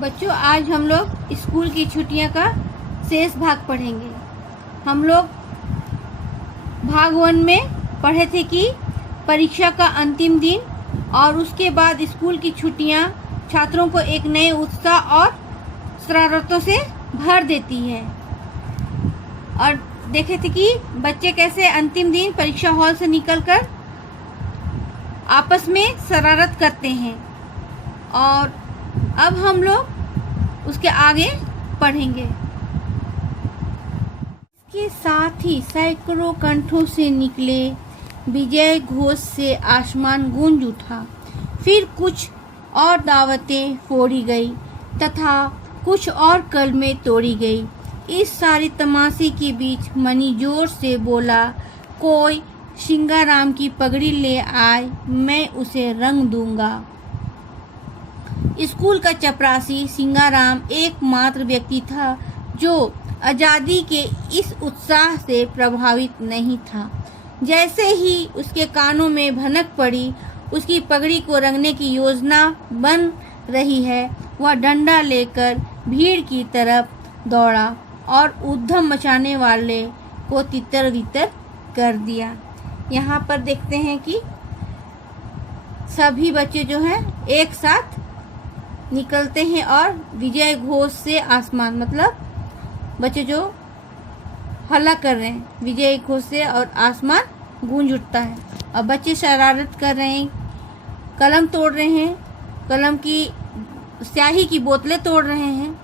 बच्चों, आज हम लोग स्कूल की छुट्टियां का शेष भाग पढ़ेंगे। हम लोग भाग 1 में पढ़े थे कि परीक्षा का अंतिम दिन और उसके बाद स्कूल की छुट्टियां छात्रों को एक नए उत्साह और शरारतों से भर देती है। और देखे थे कि बच्चे कैसे अंतिम दिन परीक्षा हॉल से निकलकर आपस में शरारत करते हैं। और अब हम लोग उसके आगे पढ़ेंगे। इसके साथ ही सैकड़ों कंठों से निकले विजय घोष से आसमान गूंज उठा। फिर कुछ और दावतें फोड़ी गई तथा कुछ और कलमें तोड़ी गई। इस सारी तमाशे के बीच मनी जोर से बोला, कोई सिंगाराम की पगड़ी ले आए, मैं उसे रंग दूंगा। स्कूल का चपरासी सिंगाराम एकमात्र व्यक्ति था जो आजादी के इस उत्साह से प्रभावित नहीं था। जैसे ही उसके कानों में भनक पड़ी उसकी पगड़ी को रंगने की योजना बन रही है, वह डंडा लेकर भीड़ की तरफ दौड़ा और उद्यम मचाने वाले को तितर बितर कर दिया। यहाँ पर देखते हैं कि सभी बच्चे जो हैं एक साथ निकलते हैं और विजय घोष से आसमान, मतलब बच्चे जो हल्ला कर रहे हैं विजय घोष से और आसमान गूंज उठता है। और बच्चे शरारत कर रहे हैं, कलम तोड़ रहे हैं, कलम की स्याही की बोतलें तोड़ रहे हैं।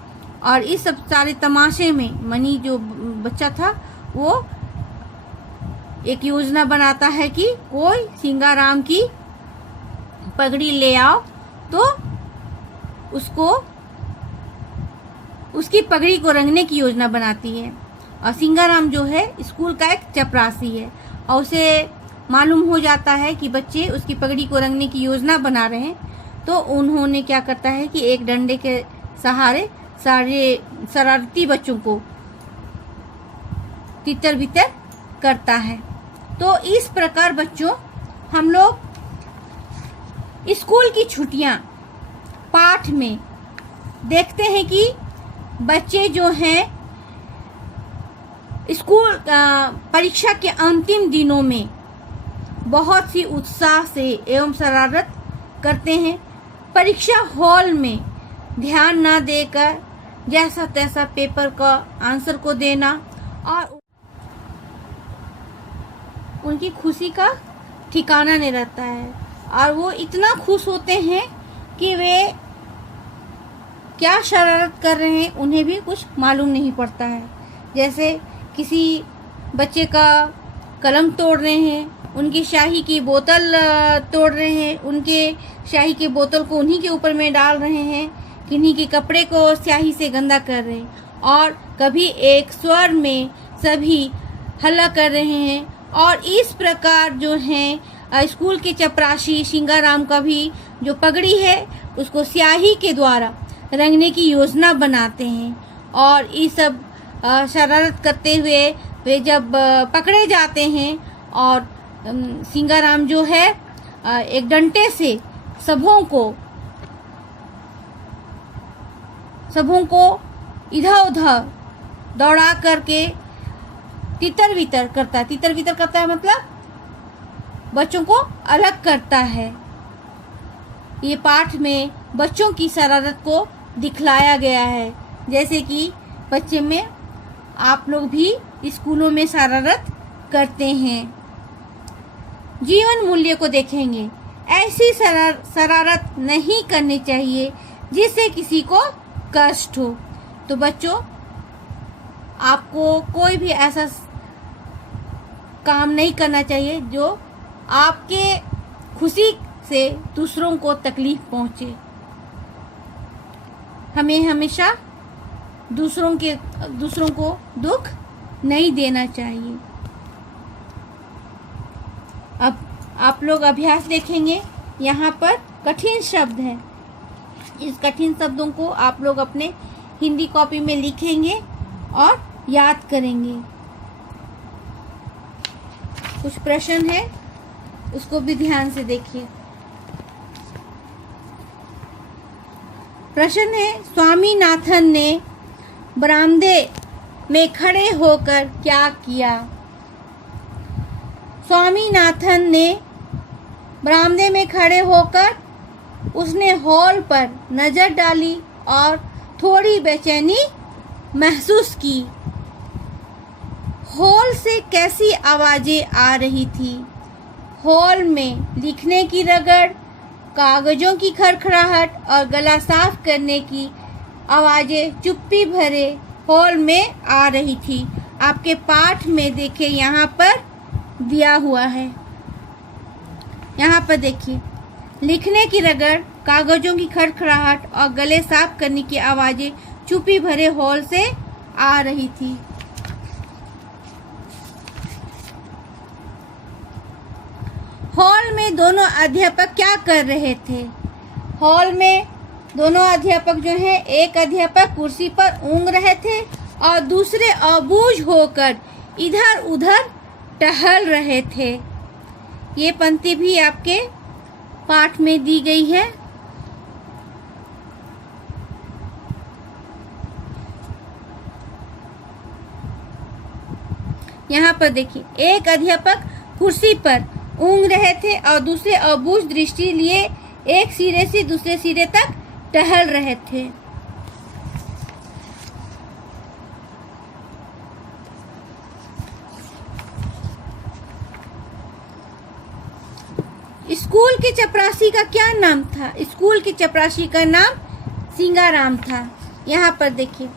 और इस सब सारे तमाशे में मनी जो बच्चा था वो एक योजना बनाता है कि कोई सिंगाराम की पगड़ी ले आओ, तो उसकी पगड़ी को रंगने की योजना बनाती है। और सिंगाराम जो है स्कूल का एक चपरासी है और उसे मालूम हो जाता है कि बच्चे उसकी पगड़ी को रंगने की योजना बना रहे हैं, तो उन्होंने क्या करता है कि एक डंडे के सहारे सारे शरारती बच्चों को तितर बितर करता है। तो इस प्रकार बच्चों हम लोग स्कूल की छुट्टियां पाठ में देखते हैं कि बच्चे जो हैं स्कूल परीक्षा के अंतिम दिनों में बहुत सी उत्साह से एवं शरारत करते हैं। परीक्षा हॉल में ध्यान न देकर जैसा तैसा पेपर का आंसर को देना और उनकी खुशी का ठिकाना नहीं रहता है। और वो इतना खुश होते हैं कि वे क्या शरारत कर रहे हैं उन्हें भी कुछ मालूम नहीं पड़ता है। जैसे किसी बच्चे का कलम तोड़ रहे हैं, उनकी शाही की बोतल तोड़ रहे हैं, उनके शाही की बोतल को उन्हीं के ऊपर में डाल रहे हैं, किन्हीं के कपड़े को स्याही से गंदा कर रहे हैं। और कभी एक स्वर में सभी हल्ला कर रहे हैं। और इस प्रकार जो है स्कूल के चपरासी सिंगाराम का भी जो पगड़ी है उसको स्याही के द्वारा रंगने की योजना बनाते हैं। और ये सब शरारत करते हुए वे जब पकड़े जाते हैं और सिंगाराम जो है एक डंडे से सबों को इधर उधर दौड़ा करके तितर बितर करता है। तितर बितर करता है मतलब बच्चों को अलग करता है। ये पाठ में बच्चों की शरारत को दिखलाया गया है। जैसे कि बच्चे में आप लोग भी स्कूलों में शरारत करते हैं। जीवन मूल्य को देखेंगे। ऐसी शरारत नहीं करनी चाहिए जिससे किसी को कष्ट हो। तो बच्चों, आपको कोई भी ऐसा काम नहीं करना चाहिए जो आपके खुशी से दूसरों को तकलीफ पहुंचे। हमें हमेशा दूसरों को दुख नहीं देना चाहिए। अब आप लोग अभ्यास देखेंगे। यहाँ पर कठिन शब्द है। इस कठिन शब्दों को आप लोग अपने हिंदी कॉपी में लिखेंगे और याद करेंगे। कुछ प्रश्न है उसको भी ध्यान से देखिए। प्रश्न है, स्वामीनाथन ने बरामदे में खड़े होकर क्या किया? स्वामीनाथन ने बरामदे में खड़े होकर उसने हॉल पर नजर डाली और थोड़ी बेचैनी महसूस की। हॉल से कैसी आवाजें आ रही थी? हॉल में लिखने की रगड़, कागजों की खड़खड़ाहट और गला साफ करने की आवाजें चुप्पी भरे हॉल में आ रही थी। आपके पाठ में देखिए, यहाँ पर दिया हुआ है। यहाँ पर देखिए, लिखने की रगड़, कागजों की खड़खड़ाहट और गले साफ करने की आवाजें चुप्पी भरे हॉल से आ रही थी। हॉल में दोनों अध्यापक क्या कर रहे थे? हॉल में दोनों अध्यापक जो हैं, एक अध्यापक कुर्सी पर ऊँघ रहे थे और दूसरे अबूझ होकर इधर उधर टहल रहे थे। ये पंक्ति भी आपके पाठ में दी गई है। यहाँ पर देखिए, एक अध्यापक कुर्सी पर ऊँघ रहे थे और दूसरे अबूझ दृष्टि लिए एक सिरे से दूसरे सिरे तक टहल रहे थे। स्कूल के चपरासी का क्या नाम था? स्कूल के चपरासी का नाम सिंगाराम था। यहाँ पर देखिए,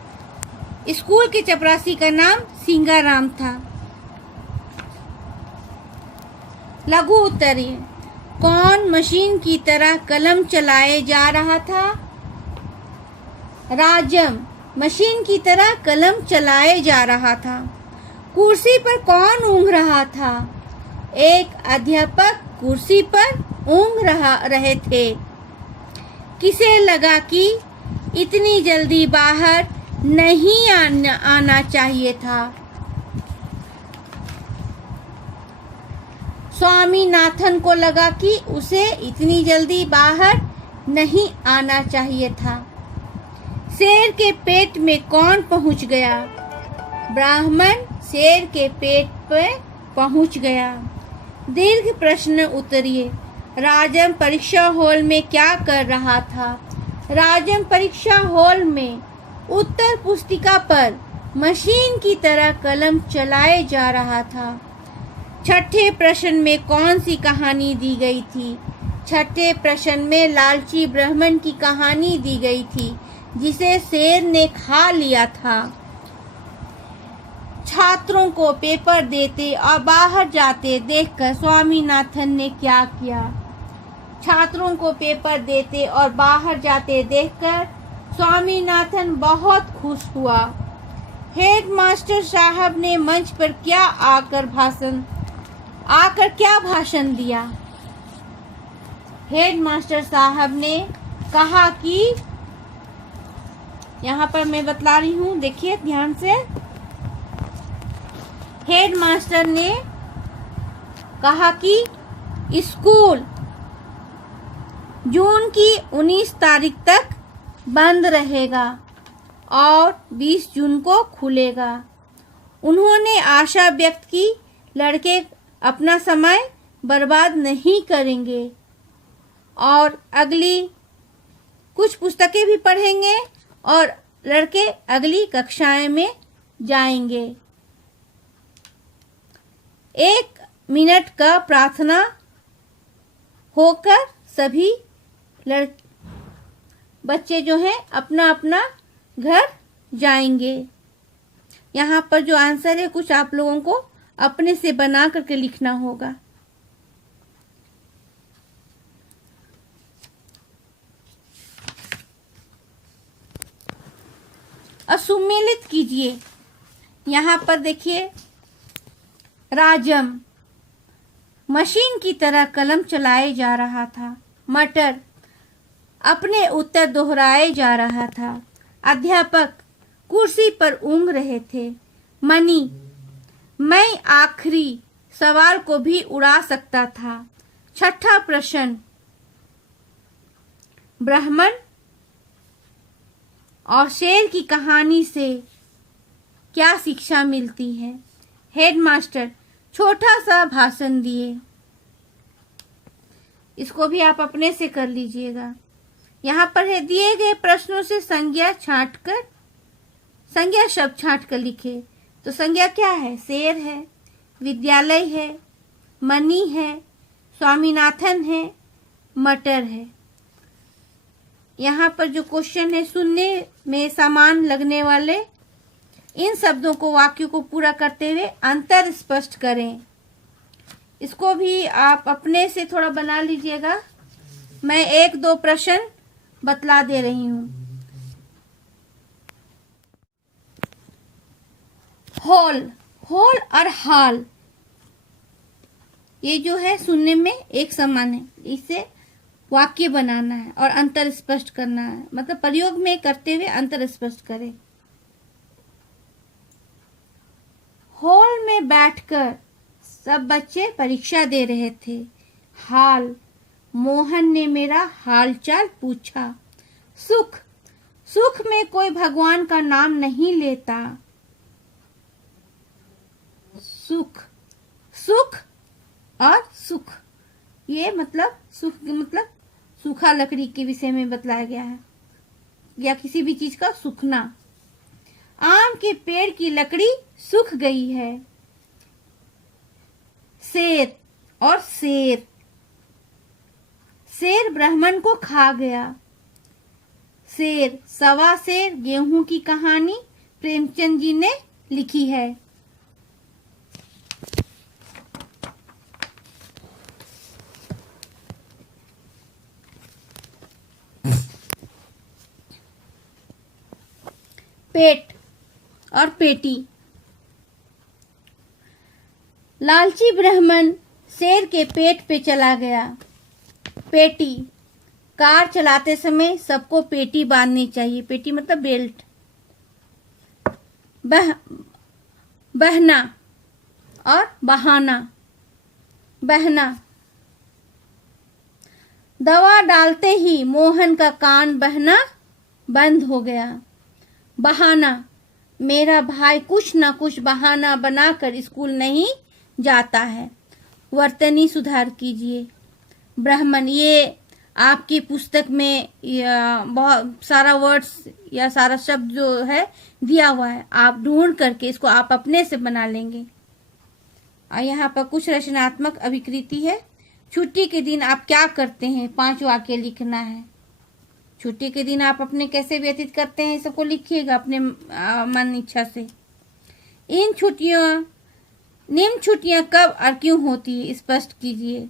स्कूल के चपरासी का नाम सिंगाराम था। लघु उत्तरीय, कौन मशीन की तरह कलम चलाए जा रहा था? राजम मशीन की तरह कलम चलाए जा रहा था। कुर्सी पर कौन ऊँघ रहा था? एक अध्यापक कुर्सी पर ऊँघ रहे थे। किसे लगा कि इतनी जल्दी बाहर नहीं आना चाहिए था? स्वामीनाथन को लगा कि उसे इतनी जल्दी बाहर नहीं आना चाहिए था। शेर के पेट में कौन पहुंच गया? ब्राह्मण शेर के पेट पे पहुंच गया। दीर्घ प्रश्न उत्तरीय, राजम परीक्षा हॉल में क्या कर रहा था? राजम परीक्षा हॉल में उत्तर पुस्तिका पर मशीन की तरह कलम चलाए जा रहा था। छठे प्रश्न में कौन सी कहानी दी गई थी? छठे प्रश्न में लालची ब्राह्मण की कहानी दी गई थी जिसे शेर ने खा लिया था। छात्रों को पेपर देते और बाहर जाते देखकर स्वामीनाथन ने क्या किया? छात्रों को पेपर देते और बाहर जाते देखकर स्वामीनाथन बहुत खुश हुआ। हेडमास्टर साहब ने मंच पर क्या भाषण दिया? हेडमास्टर साहब ने कहा कि, यहाँ पर मैं बतला रही हूँ, देखिए ध्यान से। हेडमास्टर ने कहा कि स्कूल जून की 19 तारीख तक बंद रहेगा और 20 जून को खुलेगा। उन्होंने आशा व्यक्त की लड़के अपना समय बर्बाद नहीं करेंगे और अगली कुछ पुस्तकें भी पढ़ेंगे और लड़के अगली कक्षाएं में जाएंगे। 1 मिनट का प्रार्थना होकर सभी बच्चे जो हैं अपना अपना घर जाएंगे। यहाँ पर जो आंसर है कुछ आप लोगों को अपने से बना करके लिखना होगा। असुमेलित कीजिए। यहाँ पर देखिए, राजम मशीन की तरह कलम चलाए जा रहा था। मटर अपने उत्तर दोहराए जा रहा था। अध्यापक कुर्सी पर ऊँघ रहे थे। मनी मैं आखिरी सवाल को भी उड़ा सकता था। छठा प्रश्न, ब्राह्मण और शेर की कहानी से क्या शिक्षा मिलती है। हेडमास्टर छोटा सा भाषण दिए। इसको भी आप अपने से कर लीजिएगा। यहाँ पर है दिए गए प्रश्नों से संज्ञा शब्द छांट कर लिखे। तो संज्ञा क्या है? शेर है, विद्यालय है, मनी है, स्वामीनाथन है, मटर है। यहाँ पर जो क्वेश्चन है, सुनने में समान लगने वाले इन शब्दों को वाक्यों को पूरा करते हुए अंतर स्पष्ट करें। इसको भी आप अपने से थोड़ा बना लीजिएगा। मैं एक दो प्रश्न बतला दे रही हूँ। होल और हाल, ये जो है सुनने में एक समान है। इसे वाक्य बनाना है और अंतर स्पष्ट करना है, मतलब प्रयोग में करते हुए अंतर स्पष्ट करें। हॉल में बैठकर सब बच्चे परीक्षा दे रहे थे। हाल, मोहन ने मेरा हालचाल पूछा। सुख में कोई भगवान का नाम नहीं लेता। सुख और सुख, ये मतलब सुख मतलब सूखा लकड़ी के विषय में बतलाया गया है, या किसी भी चीज का सूखना। आम के पेड़ की लकड़ी सूख गई है। शेर और शेर ब्राह्मण को खा गया। शेर सवा शेर गेहूं की कहानी प्रेमचंद जी ने लिखी है। पेट और पेटी, लालची ब्राह्मण शेर के पेट पे चला गया। पेटी, कार चलाते समय सबको पेटी बांधनी चाहिए। पेटी मतलब बेल्ट। बहना और बहाना, बहना, दवा डालते ही मोहन का कान बहना बंद हो गया। बहाना, मेरा भाई कुछ ना कुछ बहाना बनाकर स्कूल नहीं जाता है, वर्तनी सुधार कीजिए। ब्राह्मण, ये आपकी पुस्तक में बहुत सारा वर्ड्स या सारा शब्द जो है दिया हुआ है, आप ढूंढ करके इसको आप अपने से बना लेंगे। और यहाँ पर कुछ रचनात्मक अभिकृति है। छुट्टी के दिन आप क्या करते हैं, 5 वाक्य लिखना है। छुट्टी के दिन आप अपने कैसे व्यतीत करते हैं, सबको लिखिएगा अपने मन इच्छा से। निम्न छुट्टियां कब और क्यों होती है, स्पष्ट कीजिए।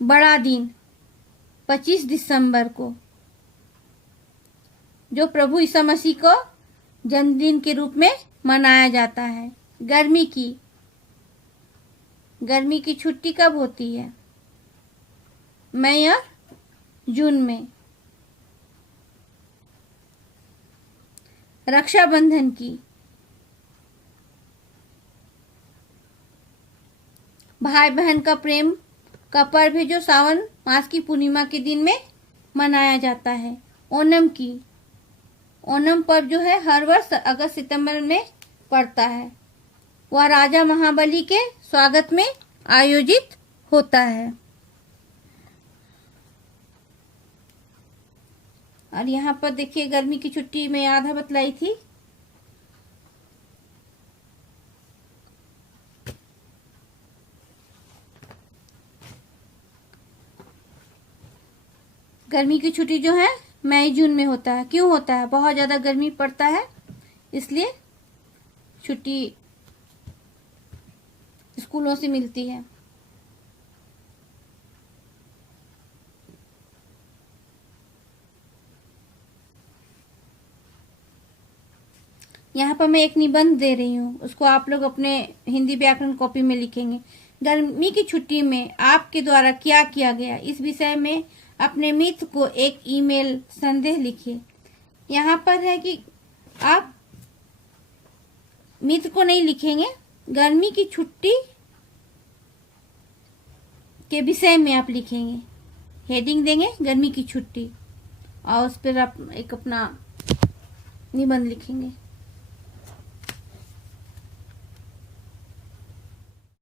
बड़ा दिन 25 दिसंबर को, जो प्रभु ईसा मसीह को जन्मदिन के रूप में मनाया जाता है। गर्मी की छुट्टी कब होती है? मई और जून में। रक्षाबंधन की, भाई बहन का प्रेम का पर्व है जो सावन मास की पूर्णिमा के दिन में मनाया जाता है। ओणम पर्व जो है हर वर्ष अगस्त सितंबर में पड़ता है। वह राजा महाबली के स्वागत में आयोजित होता है। और यहाँ पर देखिए, गर्मी की छुट्टी में आधा बतलाई थी। गर्मी की छुट्टी जो है मई जून में होता है। क्यों होता है? बहुत ज्यादा गर्मी पड़ता है, इसलिए छुट्टी स्कूलों से मिलती है। यहाँ पर मैं एक निबंध दे रही हूँ, उसको आप लोग अपने हिंदी व्याकरण कॉपी में लिखेंगे। गर्मी की छुट्टी में आपके द्वारा क्या किया गया, इस विषय में अपने मित्र को एक ईमेल संदेश लिखिए। यहाँ पर है कि आप मित्र को नहीं लिखेंगे, गर्मी की छुट्टी के विषय में आप लिखेंगे। हेडिंग देंगे गर्मी की छुट्टी और उस पर आप एक अपना निबंध लिखेंगे।